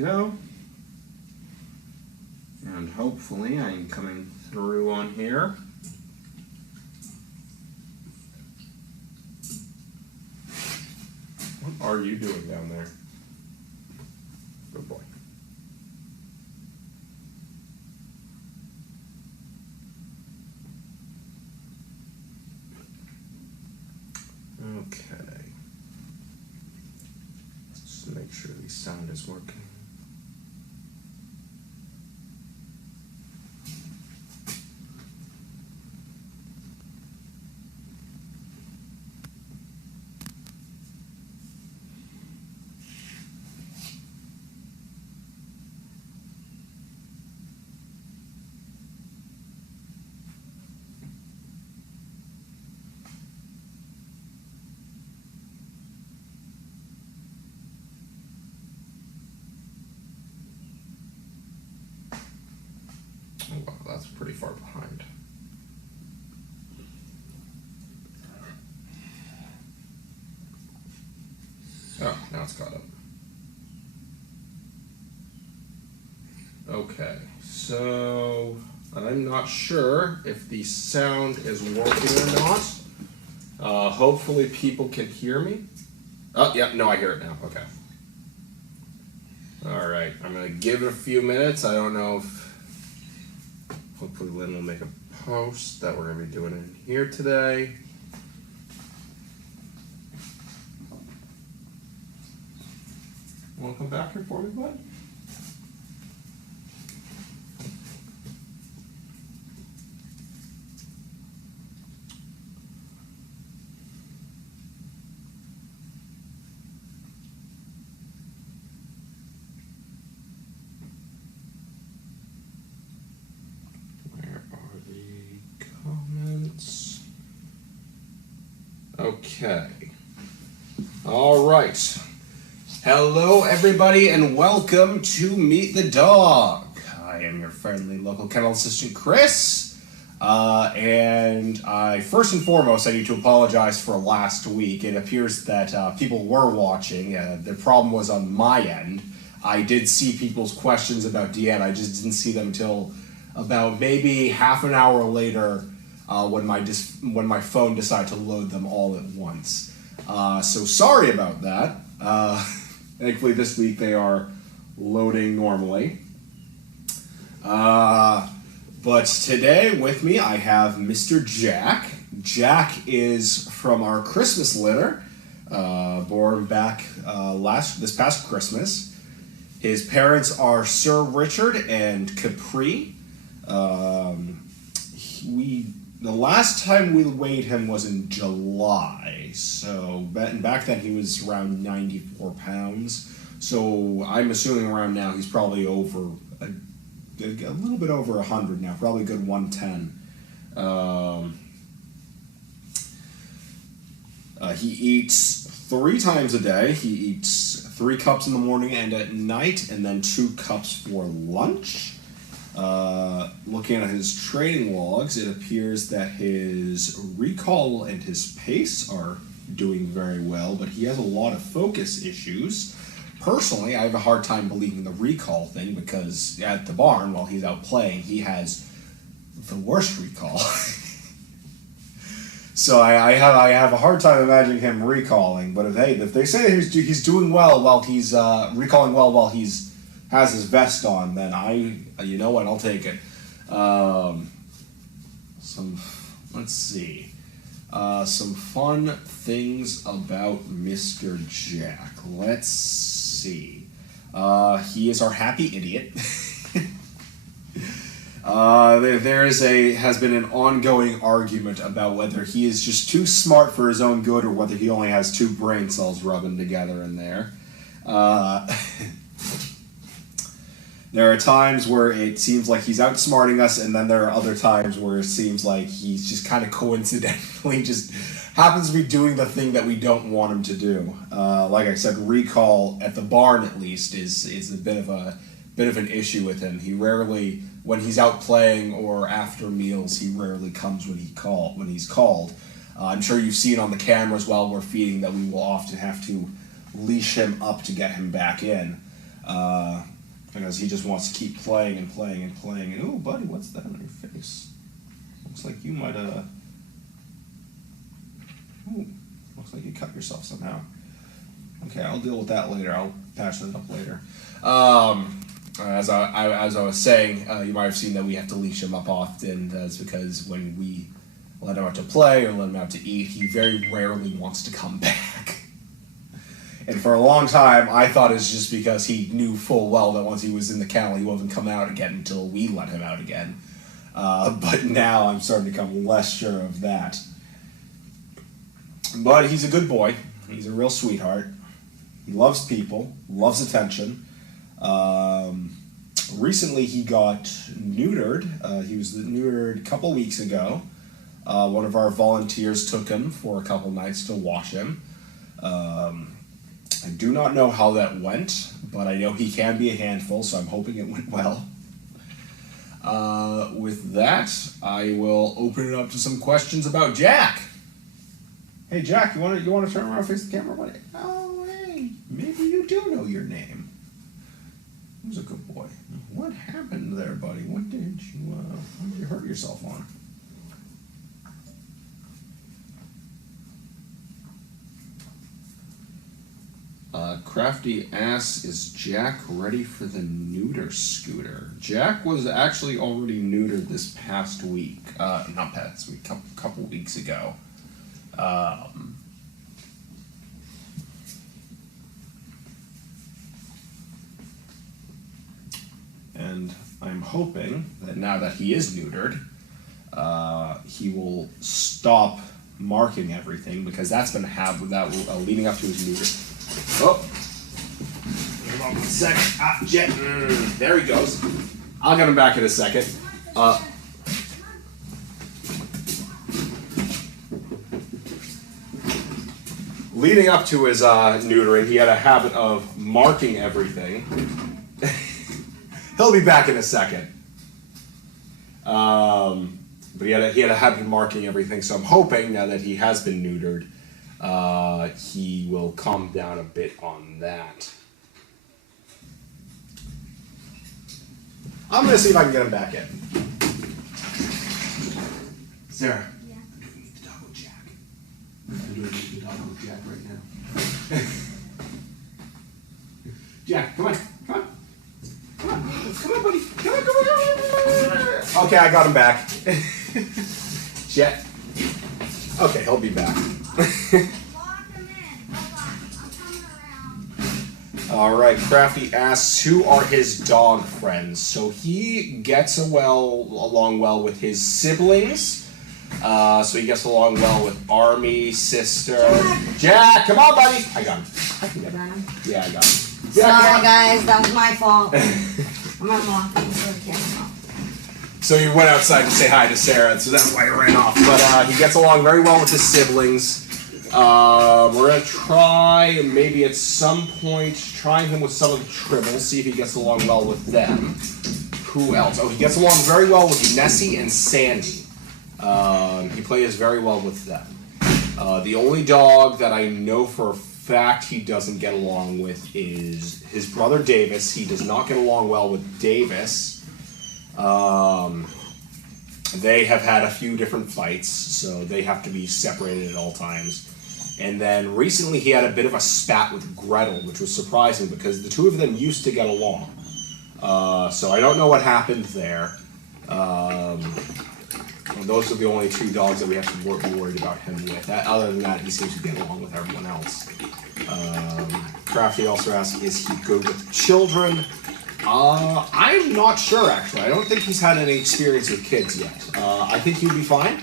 go. And hopefully I'm coming through on here. What are you doing down there? Good boy. Okay. Let's make sure the sound is working. Oh, wow, that's pretty far behind. Oh, now it's caught up. Okay, so I'm not sure if the sound is working or not. Hopefully people can hear me. Oh, yeah, no, I hear it now. Okay. All right, I'm going to give it a few minutes. I don't know if... Hopefully Lynn will make a post that we're going to be doing in here today. Want to come back here for me, bud? Okay. All right. Hello, everybody, and welcome to Meet the Dog. I am your friendly local kennel assistant, Chris. And first and foremost, I need to apologize for last week. It appears that people were watching. The problem was on my end. I did see people's questions about Deanna. I just didn't see them until about maybe half an hour later. When my phone decided to load them all at once. So sorry about that. Thankfully this week they are loading normally. But today with me I have Mr. Jack. Jack is from our Christmas litter, born back this past Christmas. His parents are Sir Richard and Capri. The last time we weighed him was in July, so back then he was around 94 pounds. So I'm assuming around now he's probably over a little bit over 100 now, probably a good 110. He eats 3 times a day. He eats 3 cups in the morning and at night, and then 2 cups for lunch. Looking at his training logs, it appears that his recall and his pace are doing very well, but he has a lot of focus issues. Personally, I have a hard time believing the recall thing because at the barn, while he's out playing, he has the worst recall. So I have a hard time imagining him recalling, but if they say he's doing well while he's recalling well while he's has his vest on, then you know what, I'll take it. Let's see. Some fun things about Mr. Jack. Let's see. He is our happy idiot. There has been an ongoing argument about whether he is just too smart for his own good or whether he only has 2 brain cells rubbing together in there. There are times where it seems like he's outsmarting us, and then there are other times where it seems like he's just kind of coincidentally just happens to be doing the thing that we don't want him to do. Like I said, recall at the barn at least is a bit of an issue with him. He rarely, when he's out playing or after meals, he rarely comes when he's called. I'm sure you've seen on the cameras while we're feeding that we will often have to leash him up to get him back in. because he just wants to keep playing and playing and playing. And, oh, buddy, what's that on your face? Looks like you might have... Ooh, looks like you cut yourself somehow. Okay, I'll deal with that later. I'll patch that up later. As I was saying, you might have seen that we have to leash him up often. That's because when we let him out to play or let him out to eat, he very rarely wants to come back. And for a long time, I thought it was just because he knew full well that once he was in the kennel, he wouldn't come out again until we let him out again. But now I'm starting to become less sure of that. But he's a good boy. He's a real sweetheart. He loves people, loves attention. Recently he got neutered. He was neutered a couple weeks ago. One of our volunteers took him for a couple nights to wash him. I do not know how that went, but I know he can be a handful, so I'm hoping it went well. With that, I will open it up to some questions about Jack. Hey Jack, you want to turn around and face the camera, buddy? Oh, hey, maybe you do know your name. Who's a good boy? What happened there, buddy? What did you hurt yourself on? Crafty asks, is Jack ready for the neuter scooter? Jack was actually already neutered this past week. Not past week, couple weeks ago. And I'm hoping that now that he is neutered, he will stop marking everything, because that's been leading up to his neuter. Oh, hold on 1 second. Jet. There he goes. I'll get him back in a second. Leading up to his neutering, he had a habit of marking everything. He'll be back in a second. But he had a habit of marking everything, so I'm hoping now that he has been neutered, he will calm down a bit on that. I'm going to see if I can get him back in. Sarah. Yeah. I'm doing Meet the Dog with Jack. I'm doing Meet the Dog with Jack right now. Jack, come on. Come on. Come on. Come on, buddy. Come on. Okay, I got him back. Jack. Okay, he'll be back. All right, Crafty asks, who are his dog friends? So he gets along well with his siblings. So he gets along well with Army, Sister. Jack, come on, buddy. I got him. I can get him. Yeah, I got him. Sorry, guys, that was my fault. I'm not walking to the camera. So he went outside to say hi to Sarah, so that's why he ran off. But he gets along very well with his siblings. We're going to try, maybe at some point, try him with some of the tribbles, see if he gets along well with them. Who else? Oh, he gets along very well with Nessie and Sandy. He plays very well with them. The only dog that I know for a fact he doesn't get along with is his brother Davis. He does not get along well with Davis. They have had a few different fights, so they have to be separated at all times. And then recently he had a bit of a spat with Gretel, which was surprising because the two of them used to get along. So I don't know what happened there. Those are the only two dogs that we have to be worried about him with. Other than that, he seems to get along with everyone else. Crafty also asked, is he good with children? I'm not sure, actually. I don't think he's had any experience with kids yet. I think he'd be fine.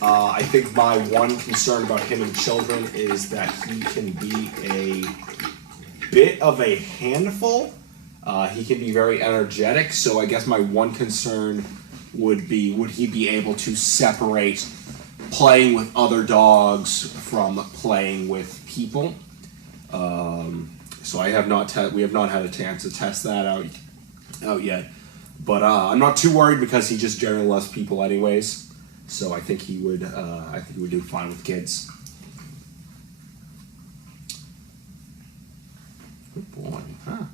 I think my one concern about him and children is that he can be a bit of a handful. He can be very energetic, so I guess my one concern would be, would he be able to separate playing with other dogs from playing with people? So we have not had a chance to test that out yet. But I'm not too worried because he just generally loves people anyways. So I think he would do fine with kids. Good boy, huh?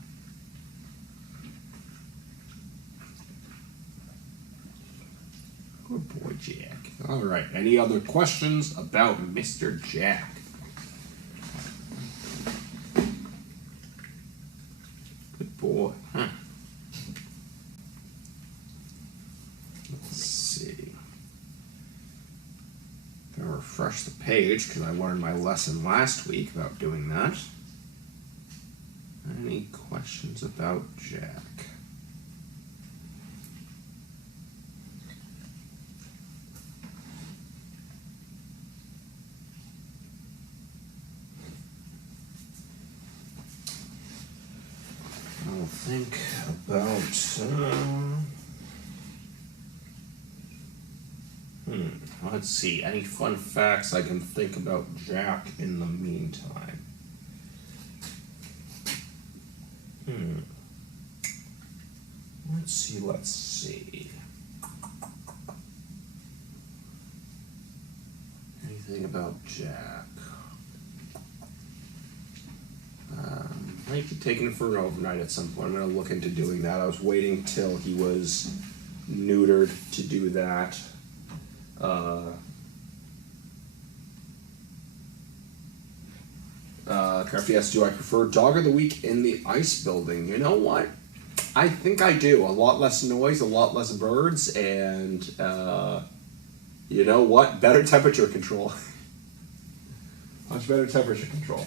All right. Any other questions about Mr. Jack? Good boy. Huh. Let's see. Gonna refresh the page because I learned my lesson last week about doing that. Any questions about Jack? I'll think about. Let's see. Any fun facts I can think about Jack in the meantime? Let's see. Anything about Jack? Might be taking it for an overnight at some point. I'm going to look into doing that. I was waiting till he was neutered to do that. Crafty asks, do I prefer Dog of the Week in the ice building? You know what? I think I do. A lot less noise, a lot less birds, and you know what? Better temperature control. Much better temperature control.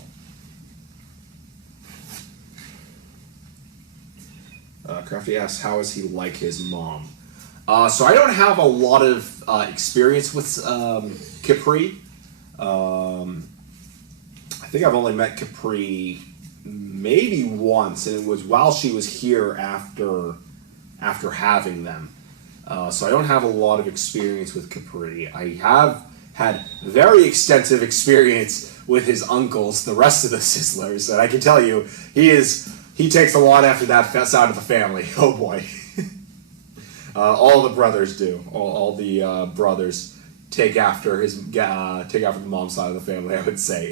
Crafty asks, how is he like his mom? So I don't have a lot of experience with Capri. I think I've only met Capri maybe once, and it was while she was here after having them. So I don't have a lot of experience with Capri. I have had very extensive experience with his uncles, the rest of the Sizzlers, and I can tell you, he takes a lot after that side of the family. Oh boy. All the brothers do. All the brothers take after the mom's side of the family, I would say.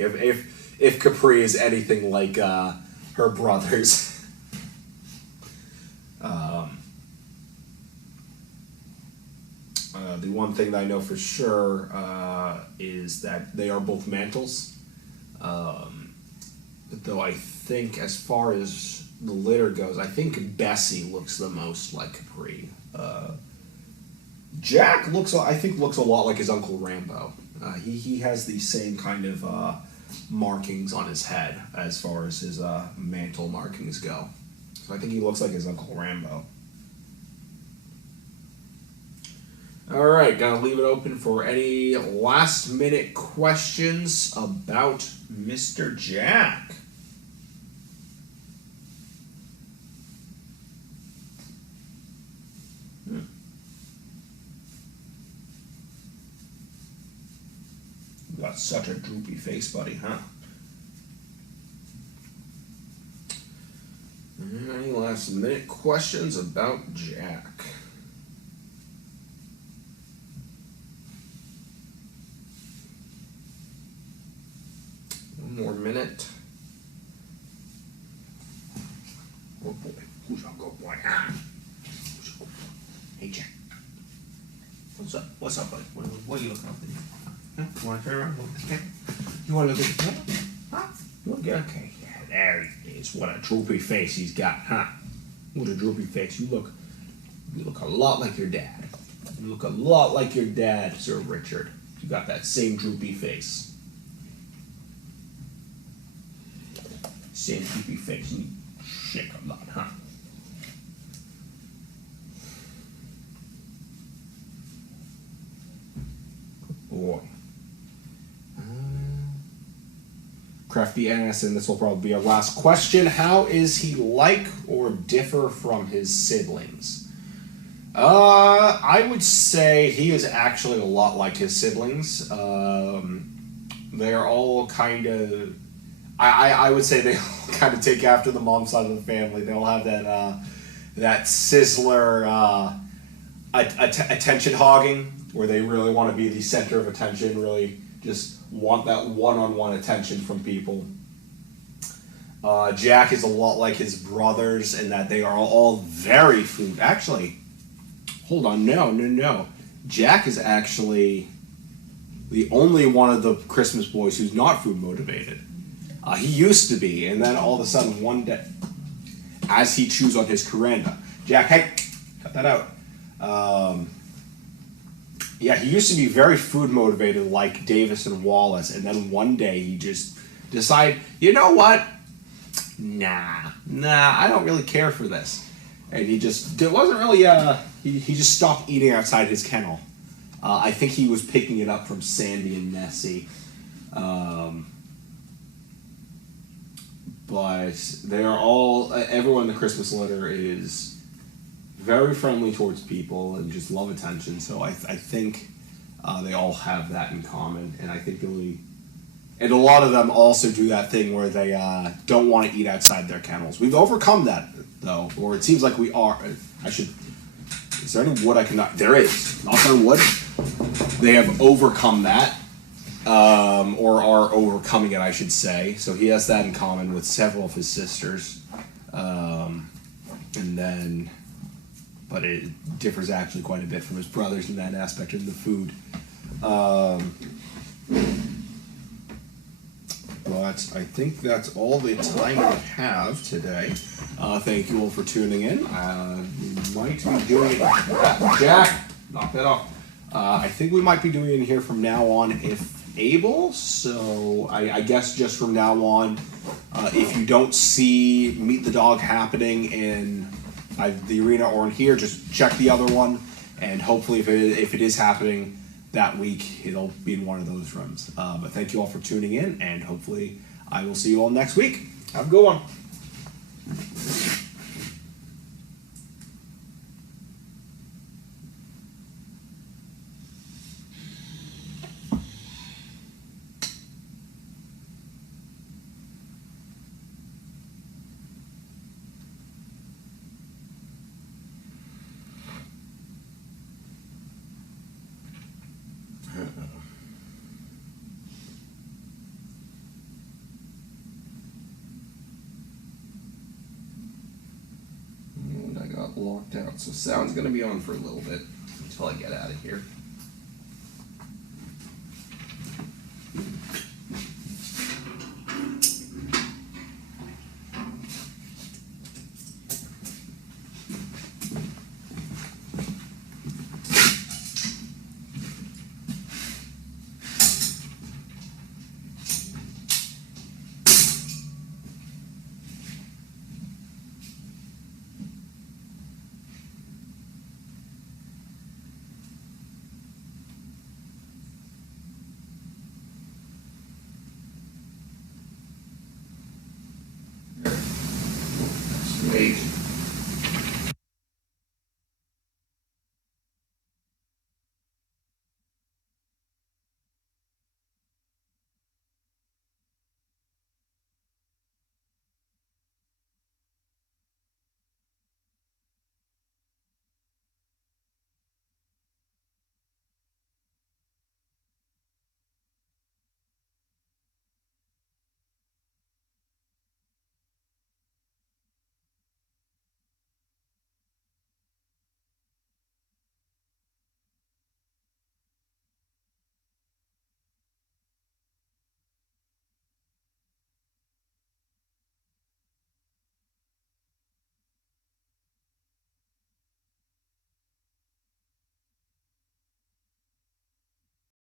If Capri is anything like her brothers. The one thing that I know for sure is that they are both mantles. Though I think as far as the litter goes, I think Bessie looks the most like Capri. Jack looks a lot like his Uncle Rambo. He has the same kind of markings on his head as far as his mantle markings go. So I think he looks like his Uncle Rambo. Alright, gonna leave it open for any last minute questions about Mr. Jack. You got such a droopy face, buddy, huh? Any last minute questions about Jack? One more minute. Oh boy, who's a good boy? Hey Jack. What's up? What's up, buddy? What are you looking up at? Huh? You want to turn around? Look at the camera? You want to look at the camera? Huh? You want to get okay? Yeah, there he is. What a droopy face he's got, huh? What a droopy face. You look a lot like your dad. You look a lot like your dad, Sir Richard. You got that same droopy face. Same droopy face. You shake a lot, huh? Boy. Crafty asks, and this will probably be our last question, how is he like or differ from his siblings? I would say he is actually a lot like his siblings. They're all kind of, I would say they all kind of take after the mom's side of the family. They all have that Sizzler attention hogging, where they really want to be the center of attention, really just want that one-on-one attention from people. Jack is a lot like his brothers in that they are all very food. Actually, hold on, no. Jack is actually the only one of the Christmas boys who's not food motivated. He used to be, and then all of a sudden one day, as he chews on his coranda, Jack, hey, cut that out. Yeah, he used to be very food motivated like Davis and Wallace, and then one day he just decided, you know what? Nah, I don't really care for this. And he just, it wasn't really, he just stopped eating outside his kennel. I think he was picking it up from Sandy and Nessie. But they are all, everyone in the Christmas litter is very friendly towards people and just love attention. So I think they all have that in common. And I think and a lot of them also do that thing where they don't want to eat outside their kennels. We've overcome that, though, or it seems like we are. Is there any wood I can knock? There is. Knock on wood. They have overcome that, or are overcoming it, I should say. So he has that in common with several of his sisters. But it differs actually quite a bit from his brothers in that aspect of the food. But I think that's all the time we have today. Thank you all for tuning in. We might be doing it. Jack, knock that off. I think we might be doing it here from now on if able. So I guess just from now on, if you don't see Meet the Dog happening in the arena or in here, just check the other one. And hopefully if it is happening that week, it'll be in one of those rooms. But thank you all for tuning in, and hopefully I will see you all next week. Have a good one. And I got locked out, so sound's gonna be on for a little bit until I get out of here.